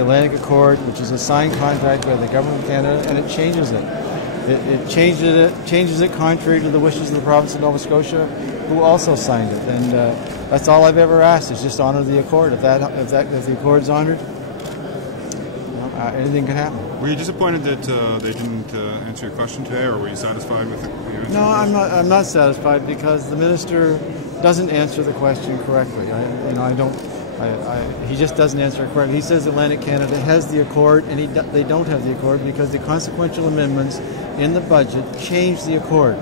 the Atlantic Accord, which is a signed contract by the Government of Canada, and it changes it. It changes it contrary to the wishes of the province of Nova Scotia, who also signed it. And that's all I've ever asked, is just honor the Accord. If the Accord's honored, anything can happen. Were you disappointed that they didn't answer your question today, or were you satisfied with the answer? No, I'm not satisfied, because the minister doesn't answer the question correctly. He just doesn't answer it correctly. He says Atlantic Canada has the Accord, and they don't have the Accord because the consequential amendments in the budget change the Accord.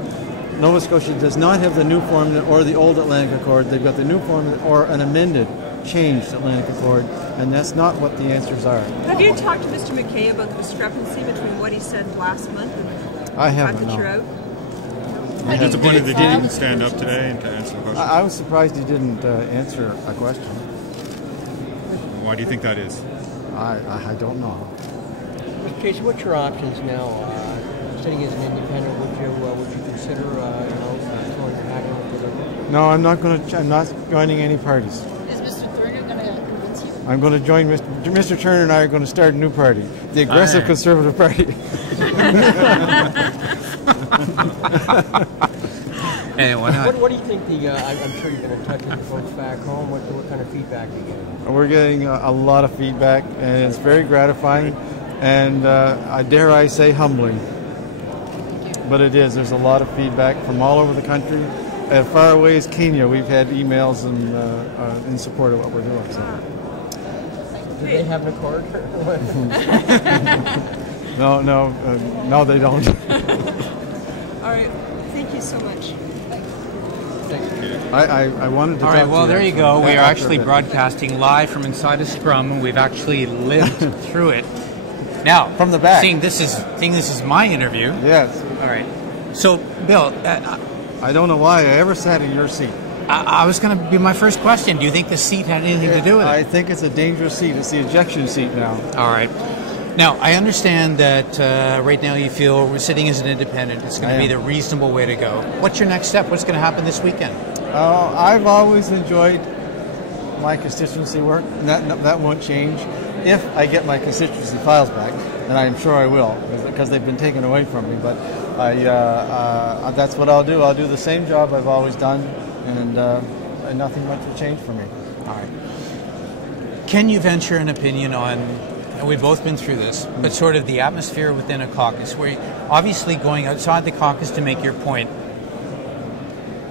Nova Scotia does not have the new formula or the old Atlantic Accord. They've got the new formula or an amended, changed Atlantic Accord, and that's not what the answers are. Have you talked to Mr. McKay about the discrepancy between what he said last month and I haven't, the fact that you're out? Were you disappointed they didn't even stand up today and to answer the question? I was surprised he didn't answer a question. Why do you think that is? I don't know. Mr. Chase, what's your options now? Sitting as an independent, would you consider throwing your hat in for the? No, I'm not joining any parties. Is Mr. Turner going to convince you? I'm going to join Mr. Turner, and I are going to start a new party, the Aggressive Conservative Party. Hey, why not? What do you think I'm sure you've been in touch with the folks back home. What kind of feedback are you getting? We're getting a lot of feedback, and it's very gratifying, and dare I say humbling. But it is. There's a lot of feedback from all over the country. As far away as Kenya, we've had emails in support of what we're doing. So. Do they have an Accord? No, they don't. All right. Thank you so much. I wanted to. All right. Well, there you go. We are actually bit. broadcasting live from inside a scrum, and we've actually lived through it. Now, from the back. Seeing this is my interview. Yes. All right. So, Bill, I don't know why I ever sat in your seat. I was going to be my first question. Do you think the seat had anything to do with it? I think it's a dangerous seat. It's the ejection seat now. All right. Now, I understand that right now you feel we're sitting as an independent. It's going to be the reasonable way to go. What's your next step? What's going to happen this weekend? I've always enjoyed my constituency work, and that won't change. If I get my constituency files back, and I'm sure I will, because they've been taken away from me, but that's what I'll do. I'll do the same job I've always done, and nothing much will change for me. All right. Can you venture an opinion on, and we've both been through this, but sort of the atmosphere within a caucus, where obviously going outside the caucus to make your point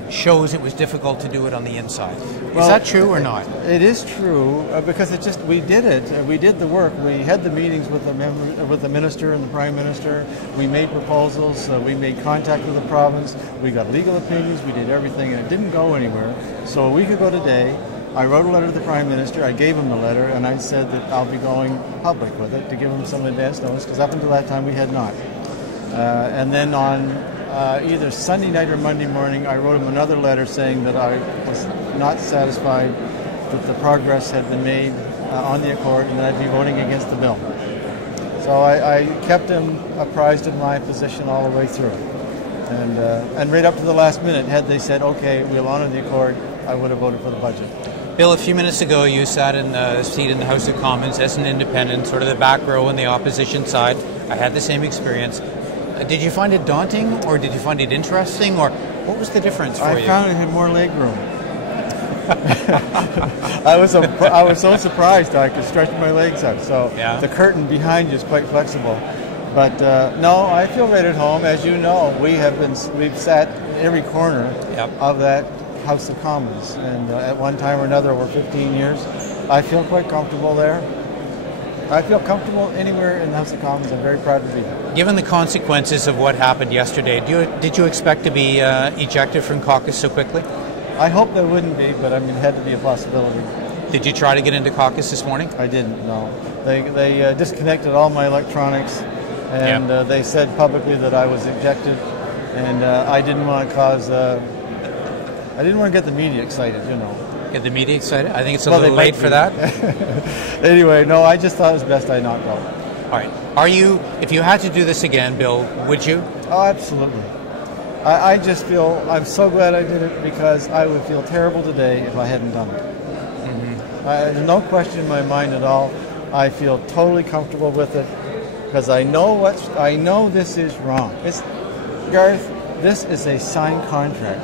shows it was difficult to do it on the inside. Is that true or not? It is true, because we did it. We did the work. We had the meetings with the minister and the prime minister. We made proposals. We made contact with the province. We got legal opinions. We did everything, and it didn't go anywhere. So a week ago today, I wrote a letter to the prime minister. I gave him the letter, and I said that I'll be going public with it to give him some advance notice, because up until that time we had not. And then on either Sunday night or Monday morning, I wrote him another letter saying that I was not satisfied that the progress had been made on the Accord, and that I'd be voting against the bill. So I kept him apprised of my position all the way through. And right up to the last minute, had they said, okay, we'll honor the Accord, I would have voted for the budget. Bill, a few minutes ago you sat in a seat in the House of Commons as an independent, sort of the back row on the opposition side. I had the same experience. Did you find it daunting, or did you find it interesting, or what was the difference for you? I found it had more leg room. I was so surprised I could stretch my legs out. So the curtain behind you is quite flexible. But no, I feel right at home. As you know, we've sat in every corner of that House of Commons, and at one time or another over 15 years, I feel quite comfortable there. I feel comfortable anywhere in the House of Commons. I'm very proud to be there. Given the consequences of what happened yesterday, did you expect to be ejected from caucus so quickly? I hoped there wouldn't be, but I mean, it had to be a possibility. Did you try to get into caucus this morning? I didn't, no. They disconnected all my electronics, and they said publicly that I was ejected, and I didn't want to cause... I didn't want to get the media excited, you know. Get the media excited? I think it's a little late for that. Anyway, no, I just thought it was best I not go. All right. If you had to do this again, Bill, would you? Oh, absolutely. I just feel, I'm so glad I did it, because I would feel terrible today if I hadn't done it. There's no question in my mind at all. I feel totally comfortable with it because I know this is wrong. Garth, this is a signed contract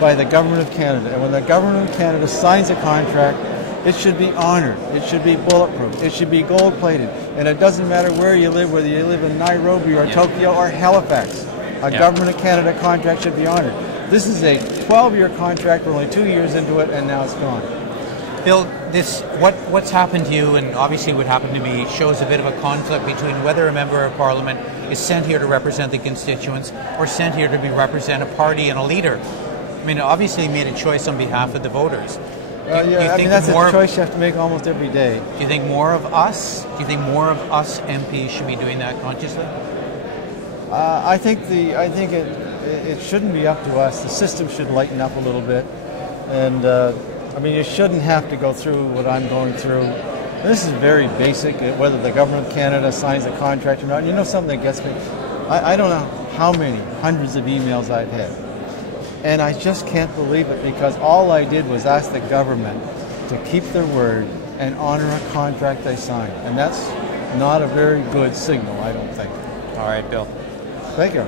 by the Government of Canada. And when the Government of Canada signs a contract, it should be honored. It should be bulletproof. It should be gold-plated. And it doesn't matter where you live, whether you live in Nairobi or Tokyo or Halifax. A Government of Canada contract should be honored. This is a 12-year contract. We're only 2 years into it, and now it's gone. Bill, what's happened to you, and obviously what happened to me, shows a bit of a conflict between whether a member of Parliament is sent here to represent the constituents or sent here to represent a party and a leader. I mean, obviously you made a choice on behalf of the voters. That's a choice you have to make almost every day. Do you think more of us? Do you think more of us MPs should be doing that consciously? I think it shouldn't be up to us. The system should lighten up a little bit, and I mean, you shouldn't have to go through what I'm going through. This is very basic. Whether the Government of Canada signs a contract or not. You know something that gets me? I don't know how many hundreds of emails I've had. And I just can't believe it because all I did was ask the government to keep their word and honor a contract they signed. And that's not a very good signal, I don't think. All right, Bill. Thank you.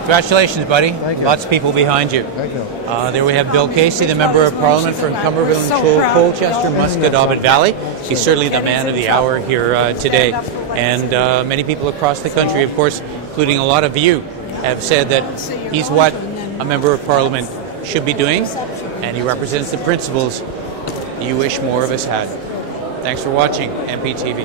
Congratulations, buddy. Thank you. Lots of people behind you. Thank you. There we have Bill Casey, the Member of Parliament from Cumberville and Colchester, Musquedobbin Valley. He's certainly the man of the hour here today. And many people across the country, of course, including a lot of you, have said that he's what a Member of Parliament should be doing, and he represents the principles you wish more of us had. Thanks for watching MPtv.